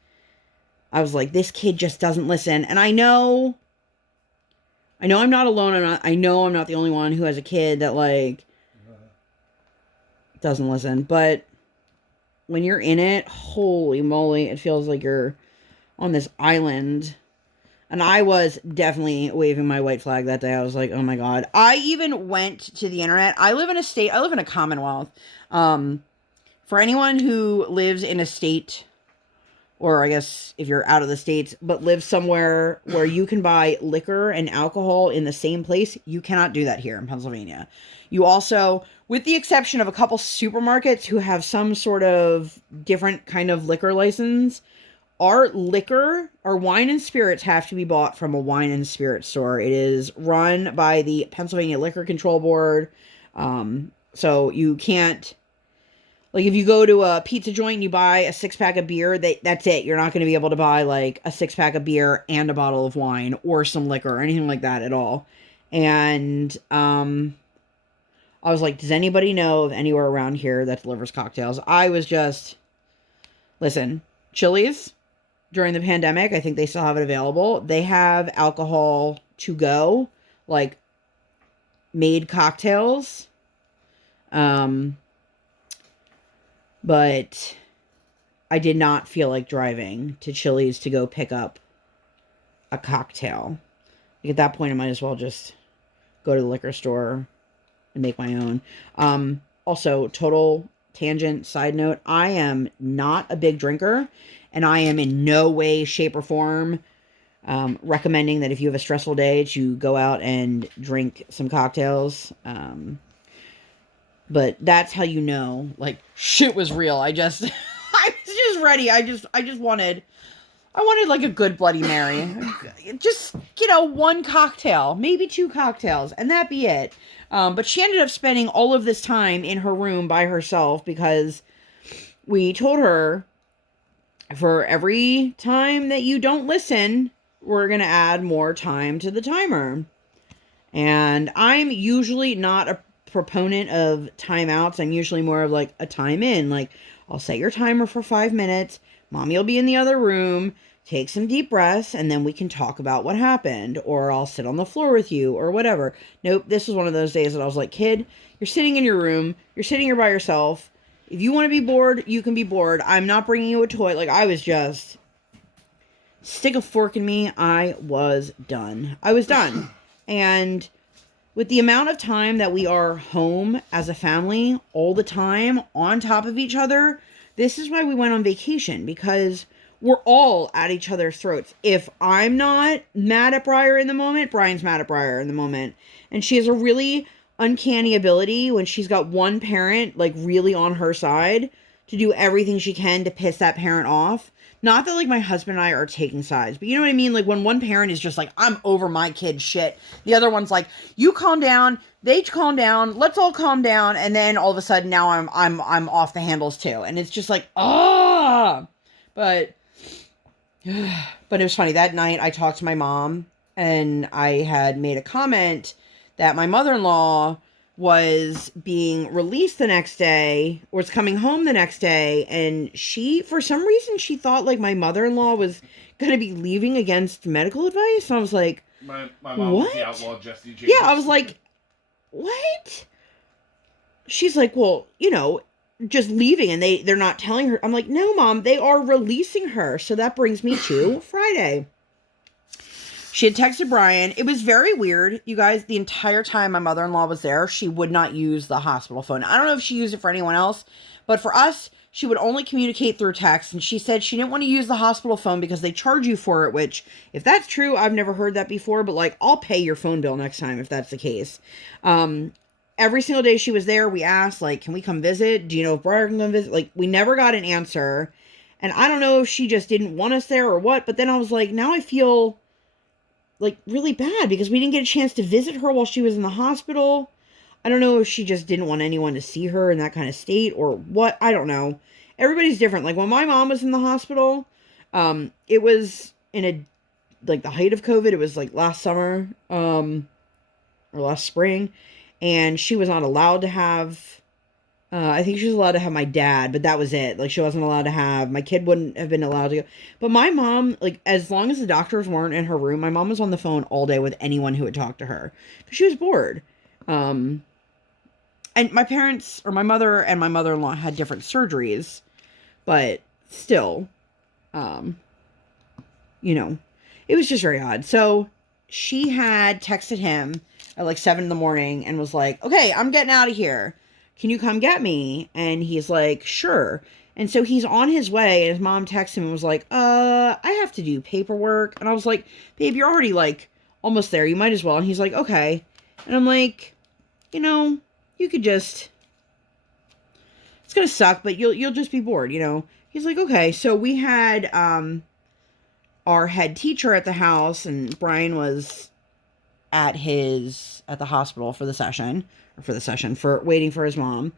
I was like, this kid just doesn't listen. And I know I'm not alone. I know I'm not the only one who has a kid that like doesn't listen. But when you're in it, holy moly, it feels like you're on this island And I was definitely waving my white flag that day. I was like, oh my God. I even went to the internet. I live in a commonwealth. For anyone who lives in a state, or I guess if you're out of the states, but live somewhere where you can buy liquor and alcohol in the same place, you cannot do that here in Pennsylvania. You also, with the exception of a couple supermarkets who have some sort of different kind of liquor license, our wine and spirits have to be bought from a wine and spirit store. It is run by the Pennsylvania Liquor Control Board. So you can't, like, if you go to a pizza joint and you buy a 6-pack of beer, that's it. You're not going to be able to buy, like, a 6-pack of beer and a bottle of wine or some liquor or anything like that at all. And I was like, does anybody know of anywhere around here that delivers cocktails? I was just, listen, Chili's, during the pandemic, I think they still have it available. They have alcohol to go, like, made cocktails. But I did not feel like driving to Chili's to go pick up a cocktail. Like, at that point, I might as well just go to the liquor store and make my own. Also, total tangent side note, I am not a big drinker, and I am in no way, shape, or form recommending that if you have a stressful day to go out and drink some cocktails. But that's how you know, like, shit was real. I was just ready. I wanted like a good Bloody Mary. Just, one cocktail, maybe 2 cocktails, and that be it. But she ended up spending all of this time in her room by herself because we told her, for every time that you don't listen, we're going to add more time to the timer. And I'm usually not a proponent of timeouts. I'm usually more of like a time in. Like, I'll set your timer for 5 minutes. Mommy will be in the other room. Take some deep breaths, and then we can talk about what happened. Or I'll sit on the floor with you, or whatever. Nope, this was one of those days that I was like, kid, you're sitting in your room. You're sitting here by yourself. If you want to be bored, you can be bored. I'm not bringing you a toy. Like, I was just... Stick a fork in me. I was done. And with the amount of time that we are home as a family all the time on top of each other, this is why we went on vacation, because we're all at each other's throats. If I'm not mad at Briar in the moment, Brian's mad at Briar in the moment. And she has a really uncanny ability when she's got one parent, like, really on her side, to do everything she can to piss that parent off. Not that, like, my husband and I are taking sides, but you know what I mean? Like, when one parent is just like, I'm over my kid's shit. The other one's like, you calm down. They calm down. Let's all calm down. And then all of a sudden now I'm off the handles too. And it's just like, but it was funny. That night I talked to my mom, and I had made a comment that my mother-in-law was being released the next day, or was coming home the next day, and she, for some reason, she thought, like, my mother-in-law was going to be leaving against medical advice, and I was like, my mom was the outlaw Jesse James. Yeah, I was like, what? She's like, well, just leaving, and they're not telling her. I'm like, no, Mom, they are releasing her. So that brings me to Friday. She had texted Brian. It was very weird, you guys. The entire time my mother-in-law was there, she would not use the hospital phone. I don't know if she used it for anyone else, but for us, she would only communicate through text. And she said she didn't want to use the hospital phone because they charge you for it, which, if that's true, I've never heard that before, but, like, I'll pay your phone bill next time if that's the case. Every single day she was there, we asked, like, can we come visit? Do you know if Briar can come visit? Like, we never got an answer. And I don't know if she just didn't want us there or what, but then I was like, now I feel, like, really bad because we didn't get a chance to visit her while she was in the hospital. I don't know if she just didn't want anyone to see her in that kind of state or what. I don't know. Everybody's different. Like, when my mom was in the hospital, it was in the height of COVID. It was, like, last summer, or last spring. And she was not allowed to have, I think she was allowed to have my dad, but that was it. Like, she wasn't allowed to have, my kid wouldn't have been allowed to go. But my mom, like, as long as the doctors weren't in her room, my mom was on the phone all day with anyone who would talk to her. Because she was bored. And my parents, or my mother and my mother-in-law had different surgeries. But still, it was just very odd. So she had texted him at like 7 in the morning and was like, okay, I'm getting out of here. Can you come get me? And he's like, sure. And so he's on his way, and his mom texted him and was like, I have to do paperwork. And I was like, babe, you're already like almost there. You might as well. And he's like, okay. And I'm like, you know, you could just, it's going to suck, but you'll just be bored, you know? He's like, okay. So we had, our head teacher at the house, and Brian was at the hospital for waiting for his mom.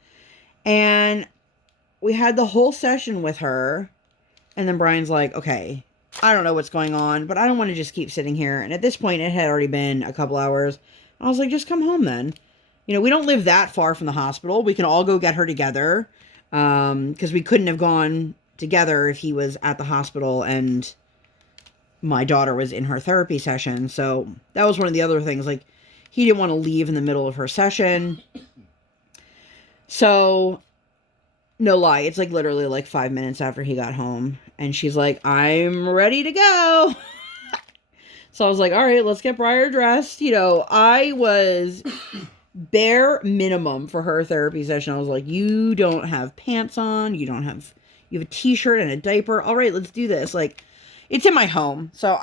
And we had the whole session with her. And then Brian's like, okay, I don't know what's going on, but I don't want to just keep sitting here. And at this point, it had already been a couple hours. I was like, just come home then. You know, we don't live that far from the hospital. We can all go get her together. Because we couldn't have gone together if he was at the hospital and my daughter was in her therapy session. So that was one of the other things. Like, he didn't want to leave in the middle of her session. So, no lie, it's like literally like 5 minutes after he got home. And she's like, I'm ready to go. So I was like, all right, let's get Briar dressed. You know, I was bare minimum for her therapy session. I was like, you don't have pants on. You have a t-shirt and a diaper. All right, let's do this. Like, it's in my home. So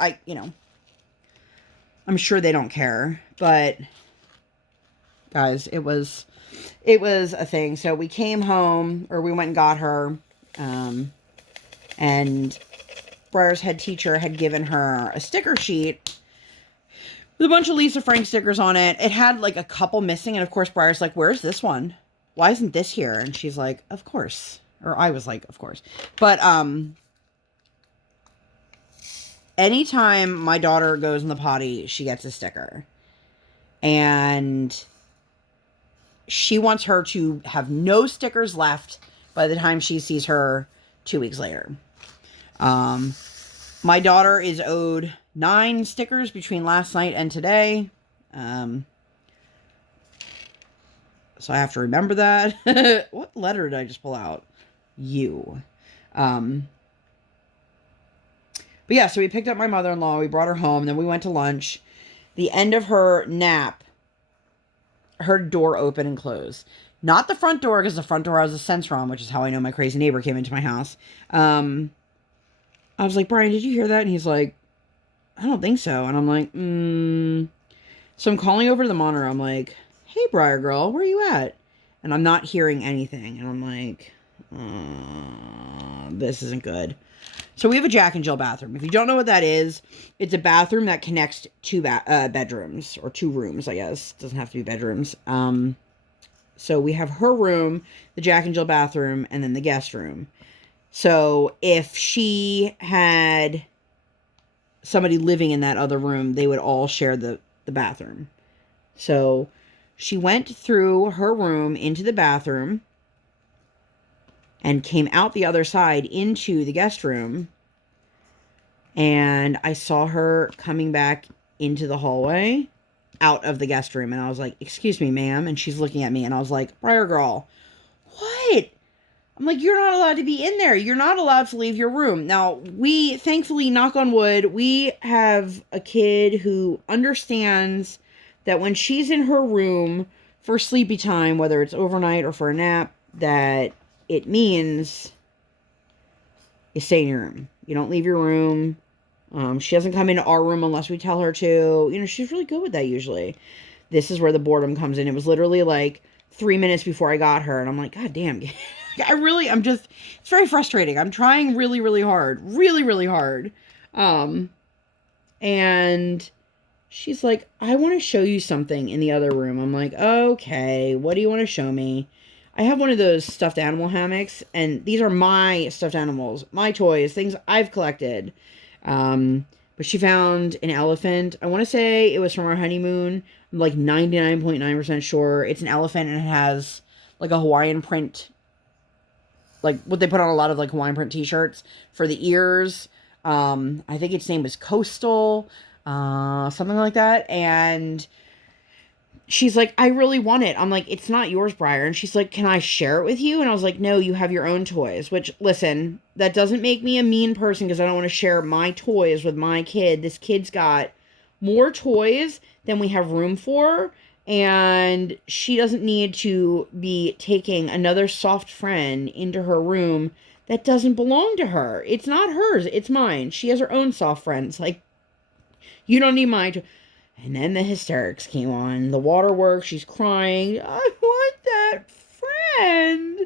I'm sure they don't care. But guys, it was a thing. So we came home, or we went and got her. And Briar's head teacher had given her a sticker sheet with a bunch of Lisa Frank stickers on it. It had like a couple missing. And of course, Briar's like, where's this one? Why isn't this here? And she's like, of course. Or I was like, of course. But, anytime my daughter goes in the potty, she gets a sticker. And she wants her to have no stickers left by the time she sees her 2 weeks later. My daughter is owed 9 stickers between last night and today. So I have to remember that. What letter did I just pull out? U. But yeah, so we picked up my mother-in-law, we brought her home, then we went to lunch. The end of her nap, her door opened and closed. Not the front door, because the front door has a sensor on, which is how I know my crazy neighbor came into my house. I was like, Brian, did you hear that? And he's like, I don't think so. And I'm like, So I'm calling over to the monitor. I'm like, hey, Briar girl, where are you at? And I'm not hearing anything. And I'm like, this isn't good. So we have a Jack and Jill bathroom. If you don't know what that is, it's a bathroom that connects two bedrooms, or 2 rooms, I guess. It doesn't have to be bedrooms. So we have her room, the Jack and Jill bathroom, and then the guest room. So if she had somebody living in that other room, they would all share the bathroom. So she went through her room into the bathroom and came out the other side into the guest room. And I saw her coming back into the hallway out of the guest room. And I was like, excuse me, ma'am. And she's looking at me. And I was like, Briar girl, what? I'm like, you're not allowed to be in there. You're not allowed to leave your room. Now, we, thankfully, knock on wood, we have a kid who understands that when she's in her room for sleepy time, whether it's overnight or for a nap, that it means you stay in your room. You don't leave your room. She doesn't come into our room unless we tell her to. You know, she's really good with that usually. This is where the boredom comes in. It was literally like 3 minutes before I got her. And I'm like, God damn. it's very frustrating. I'm trying really, really hard. Really, really hard. And she's like, I want to show you something in the other room. I'm like, okay, what do you want to show me? I have one of those stuffed animal hammocks, and these are my stuffed animals, my toys, things I've collected. But she found an elephant. I want to say it was from our honeymoon. I'm like 99.9% sure. It's an elephant, and it has like a Hawaiian print, like what they put on a lot of like Hawaiian print t-shirts for the ears. I think its name was Coastal, something like that. And she's like, I really want it. I'm like, it's not yours, Briar. And she's like, can I share it with you? And I was like, no, you have your own toys. Which, listen, that doesn't make me a mean person because I don't want to share my toys with my kid. This kid's got more toys than we have room for. And she doesn't need to be taking another soft friend into her room that doesn't belong to her. It's not hers. It's mine. She has her own soft friends. Like, you don't need mine. And then the hysterics came on. The waterworks. She's crying. I want that friend.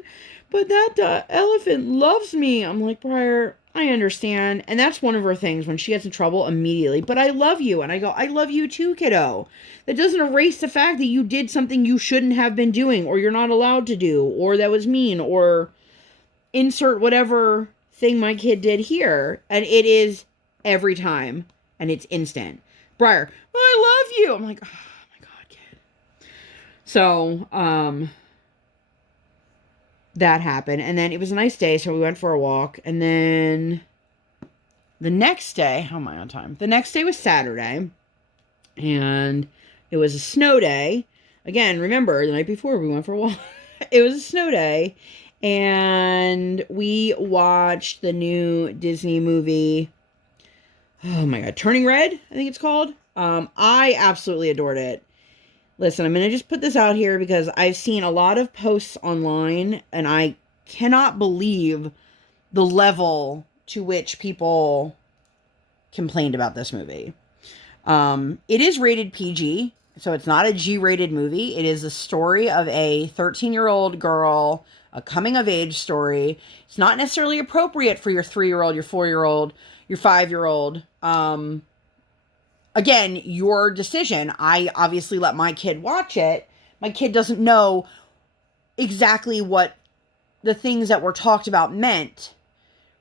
But that elephant loves me. I'm like, Briar, I understand. And that's one of her things when she gets in trouble immediately. But I love you. And I go, I love you too, kiddo. That doesn't erase the fact that you did something you shouldn't have been doing, or you're not allowed to do, or that was mean, or insert whatever thing my kid did here. And it is every time. And it's instant. Briar, I love you. I'm like, oh my God, kid. So, that happened. And then it was a nice day. So we went for a walk. And then the next day, how am I on time? The next day was Saturday. And it was a snow day. Again, remember, the night before we went for a walk. It was a snow day. And we watched the new Disney movie. Oh my God. Turning Red, I think it's called. I absolutely adored it. Listen, I'm going to just put this out here because I've seen a lot of posts online and I cannot believe the level to which people complained about this movie. It is rated PG, so it's not a G-rated movie. It is a story of a 13-year-old girl, a coming-of-age story. It's not necessarily appropriate for your 3-year-old, your 4-year-old, your 5-year-old. Again, your decision. I obviously let my kid watch it. My kid doesn't know exactly what the things that were talked about meant.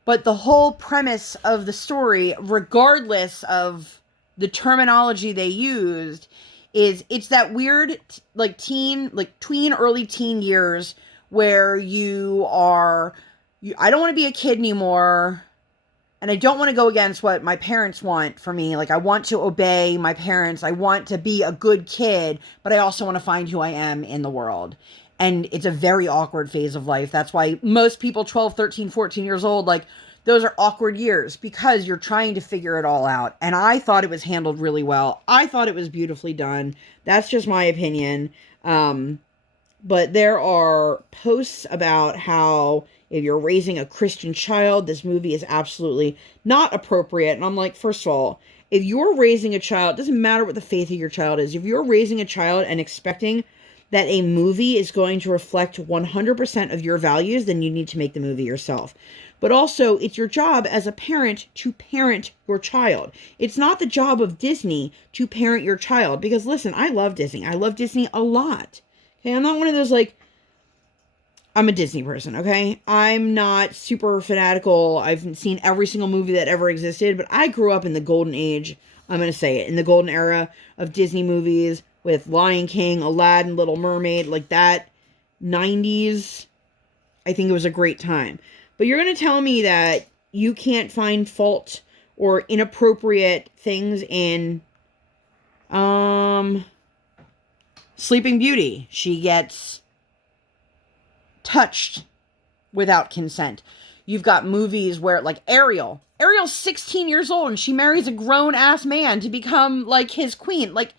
But the whole premise of the story, regardless of the terminology they used, is it's that weird, like tween, early teen years where you are, I don't want to be a kid anymore. And I don't want to go against what my parents want for me. Like, I want to obey my parents. I want to be a good kid, but I also want to find who I am in the world. And it's a very awkward phase of life. That's why most people 12, 13, 14 years old, like, those are awkward years because you're trying to figure it all out. And I thought it was handled really well. I thought it was beautifully done. That's just my opinion. But there are posts about how if you're raising a Christian child, this movie is absolutely not appropriate. And I'm like, first of all, if you're raising a child, it doesn't matter what the faith of your child is. If you're raising a child and expecting that a movie is going to reflect 100% of your values, then you need to make the movie yourself. But also, it's your job as a parent to parent your child. It's not the job of Disney to parent your child. Because listen, I love Disney. I love Disney a lot. Okay, I'm not one of those, like, I'm a Disney person, okay? I'm not super fanatical. I've seen every single movie that ever existed, but I grew up in the golden age, I'm going to say it, in the golden era of Disney movies with Lion King, Aladdin, Little Mermaid, like that 90s. I think it was a great time. But you're going to tell me that you can't find fault or inappropriate things in Sleeping Beauty. She gets touched without consent. You've got movies where, like, Ariel's 16 years old and she marries a grown-ass man to become, like, his queen. Like,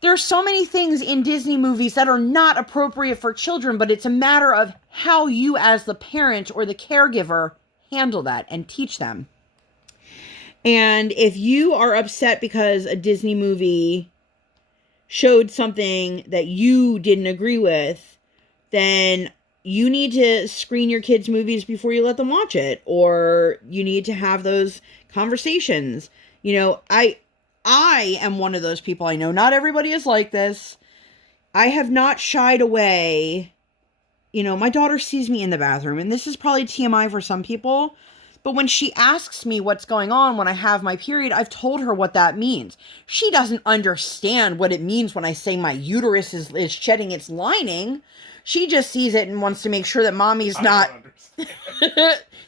there's so many things in Disney movies that are not appropriate for children, but it's a matter of how you as the parent or the caregiver handle that and teach them. And if you are upset because a Disney movie showed something that you didn't agree with, then you need to screen your kids' movies before you let them watch it, or you need to have those conversations. You know, I am one of those people. I know not everybody is like this. I have not shied away. You know, my daughter sees me in the bathroom, and this is probably TMI for some people, but when she asks me what's going on when I have my period, I've told her what that means. She doesn't understand what it means when I say my uterus is shedding its lining. She just sees it and wants to make sure that mommy's not,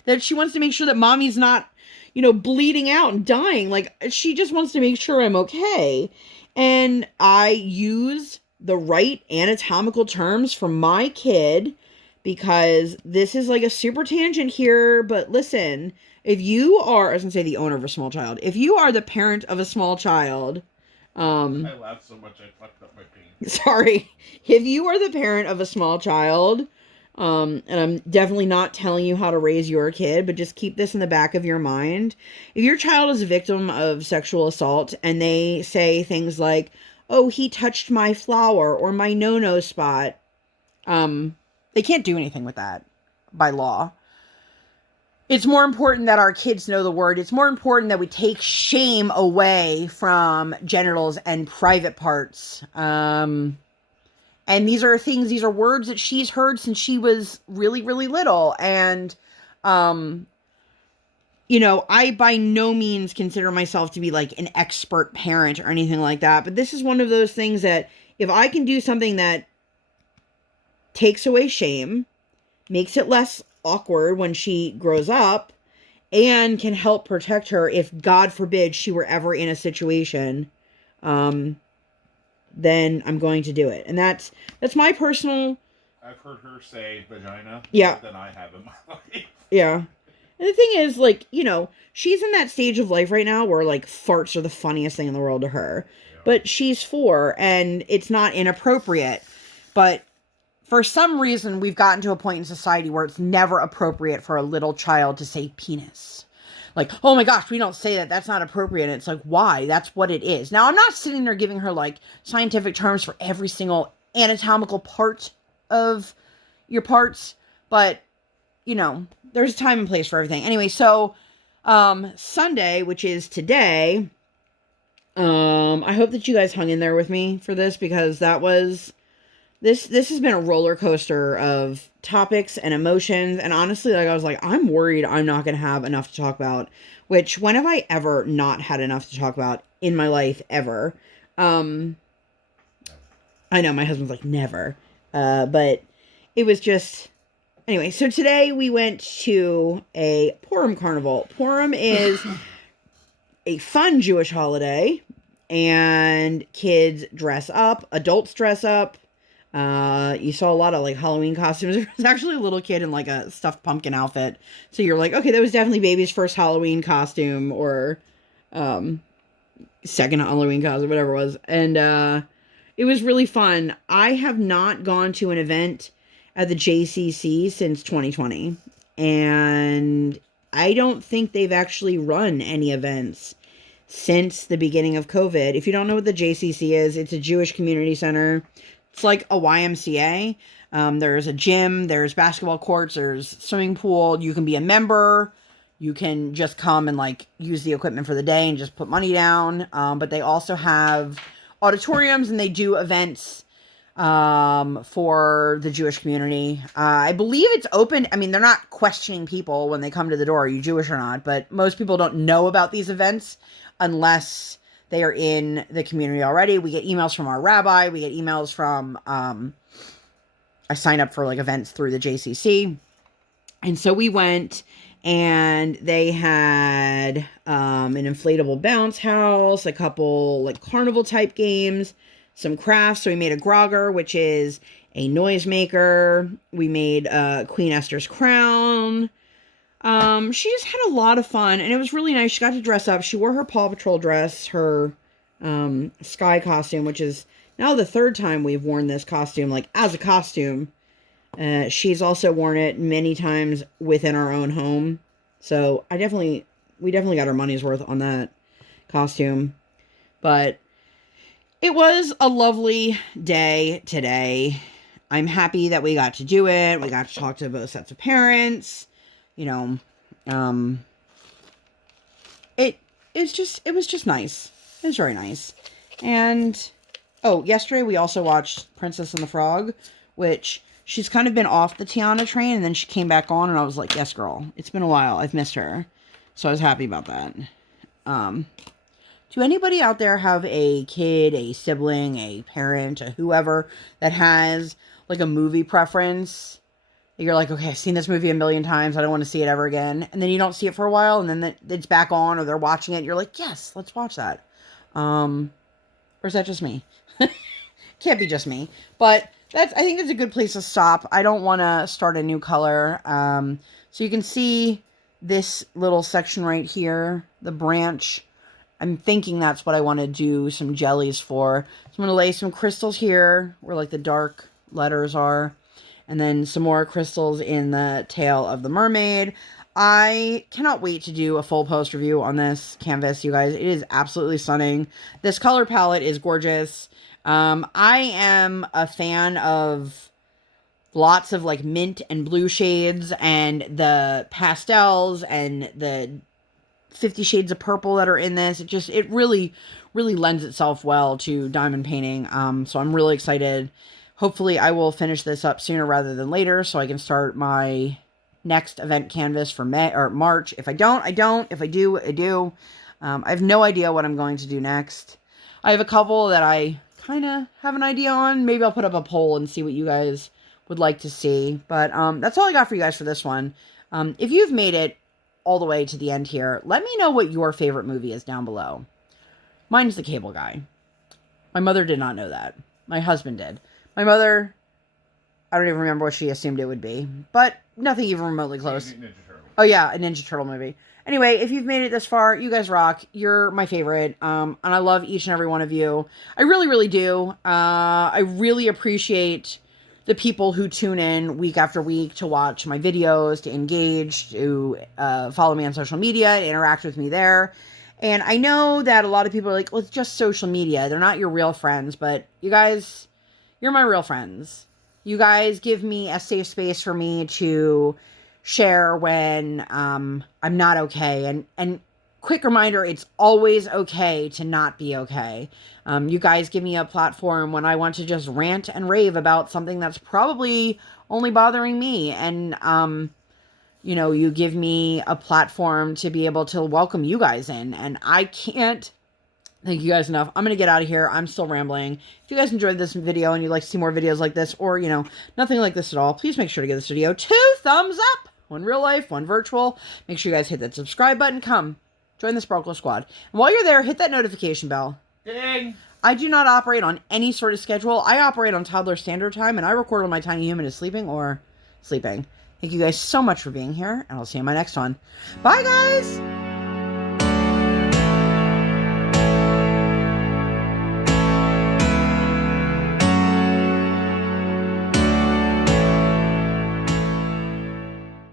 that she wants to make sure that mommy's not, you know, bleeding out and dying. Like, she just wants to make sure I'm okay. And I use the right anatomical terms for my kid, because this is like a super tangent here, but listen, if you are, I was gonna say the owner of a small child, if you are the parent of a small child, I laughed so much I fucked up my pain. sorry, if you are the parent of a small child, and I'm definitely not telling you how to raise your kid, but just keep this in the back of your mind. If your child is a victim of sexual assault and they say things like, oh, he touched my flower or my no-no spot, they can't do anything with that by law. It's more important that our kids know the word. It's more important that we take shame away from genitals and private parts. And these are things, these are words that she's heard since she was really, really little. And, you know, I by no means consider myself to be like an expert parent or anything like that. But this is one of those things that if I can do something that takes away shame, makes it less awkward when she grows up, and can help protect her if, God forbid, she were ever in a situation, then I'm going to do it. And that's my personal... I've heard her say vagina Yeah. more than I have in my life. Yeah. And the thing is, like, you know, she's in that stage of life right now where, like, farts are the funniest thing in the world to her. Yeah. But she's 4, and it's not inappropriate. But for some reason, we've gotten to a point in society where it's never appropriate for a little child to say penis. Like, oh my gosh, we don't say that. That's not appropriate. And it's like, why? That's what it is. Now, I'm not sitting there giving her, like, scientific terms for every single anatomical part of your parts. But, you know, there's a time and place for everything. Anyway, so Sunday, which is today, I hope that you guys hung in there with me for this, because that was... This has been a roller coaster of topics and emotions. And honestly, like, I was like, I'm worried I'm not going to have enough to talk about. Which, when have I ever not had enough to talk about in my life, ever? I know, my husband's like, never. But it was just... Anyway, so today we went to a Purim carnival. Purim is a fun Jewish holiday. And kids dress up. Adults dress up. You saw a lot of like Halloween costumes. There was actually a little kid in like a stuffed pumpkin outfit. So you're like, okay, that was definitely baby's first Halloween costume, or second Halloween costume, whatever it was. And it was really fun. I have not gone to an event at the JCC since 2020. And I don't think they've actually run any events since the beginning of COVID. If you don't know what the JCC is, it's a Jewish community center. It's like a YMCA. There's a gym, there's basketball courts, there's swimming pool. You can be a member. You can just come and like use the equipment for the day and just put money down. But they also have auditoriums, and they do events for the Jewish community. I believe it's open. I mean, they're not questioning people when they come to the door, are you Jewish or not? But most people don't know about these events unless they are in the community already. We get emails from our rabbi. We get emails from, I signed up for like events through the JCC. And so we went, and they had an inflatable bounce house, a couple like carnival type games, some crafts. So we made a grogger, which is a noisemaker. We made Queen Esther's crown. She just had a lot of fun, and it was really nice. She got to dress up. She wore her Paw Patrol dress, her Sky costume, which is now the 3rd time we've worn this costume, like as a costume. She's also worn it many times within our own home. So we definitely got our money's worth on that costume. But it was a lovely day today. I'm happy that we got to do it. We got to talk to both sets of parents. You know, it was just nice. It was very nice. And, yesterday we also watched Princess and the Frog, which she's kind of been off the Tiana train, and then she came back on, and I was like, yes, girl, it's been a while. I've missed her. So I was happy about that. Do anybody out there have a kid, a sibling, a parent, a whoever that has like a movie preference? You're like, okay, I've seen this movie a million times. I don't want to see it ever again. And then you don't see it for a while, and then it's back on, or they're watching it. You're like, yes, let's watch that. Or is that just me? can't be just me. But I think that's a good place to stop. I don't want to start a new color. So you can see this little section right here, the branch. I'm thinking that's what I want to do some jellies for. So I'm going to lay some crystals here where like the dark letters are. And then some more crystals in the tail of the mermaid. I cannot wait to do a full post review on this canvas, you guys. It is absolutely stunning. This color palette is gorgeous. I am a fan of lots of like mint and blue shades and the pastels and the 50 shades of purple that are in this. It really lends itself well to diamond painting. So I'm really excited. Hopefully I will finish this up sooner rather than later so I can start my next event canvas for May or March. If I don't, I don't. If I do, I do. I have no idea what I'm going to do next. I have a couple that I kind of have an idea on. Maybe I'll put up a poll and see what you guys would like to see. But that's all I got for you guys for this one. If you've made it all the way to the end here, let me know what your favorite movie is down below. Mine's The Cable Guy. My mother did not know that. My husband did. My mother, I don't even remember what she assumed it would be, but nothing even remotely close. Oh yeah, a Ninja Turtle movie. Anyway, if you've made it this far, you guys rock. You're my favorite, and I love each and every one of you. I really do. I really appreciate the people who tune in week after week to watch my videos, to engage, to follow me on social media, to interact with me there. And I know that a lot of people are like, well, it's just social media. They're not your real friends, but you guys, you're my real friends. You guys give me a safe space for me to share when I'm not okay. And quick reminder, it's always okay to not be okay. You guys give me a platform when I want to just rant and rave about something that's probably only bothering me. And, you know, you give me a platform to be able to welcome you guys in. And I can't thank you guys enough. I'm going to get out of here. I'm still rambling. If you guys enjoyed this video and you'd like to see more videos like this, or, you know, nothing like this at all, please make sure to give this video 2 thumbs up. One real life, one virtual. Make sure you guys hit that subscribe button. Come, join the Sparkle Squad. And while you're there, hit that notification bell. Ding! I do not operate on any sort of schedule. I operate on toddler standard time, and I record when my tiny human is sleeping or sleeping. Thank you guys so much for being here, and I'll see you in my next one. Bye, guys!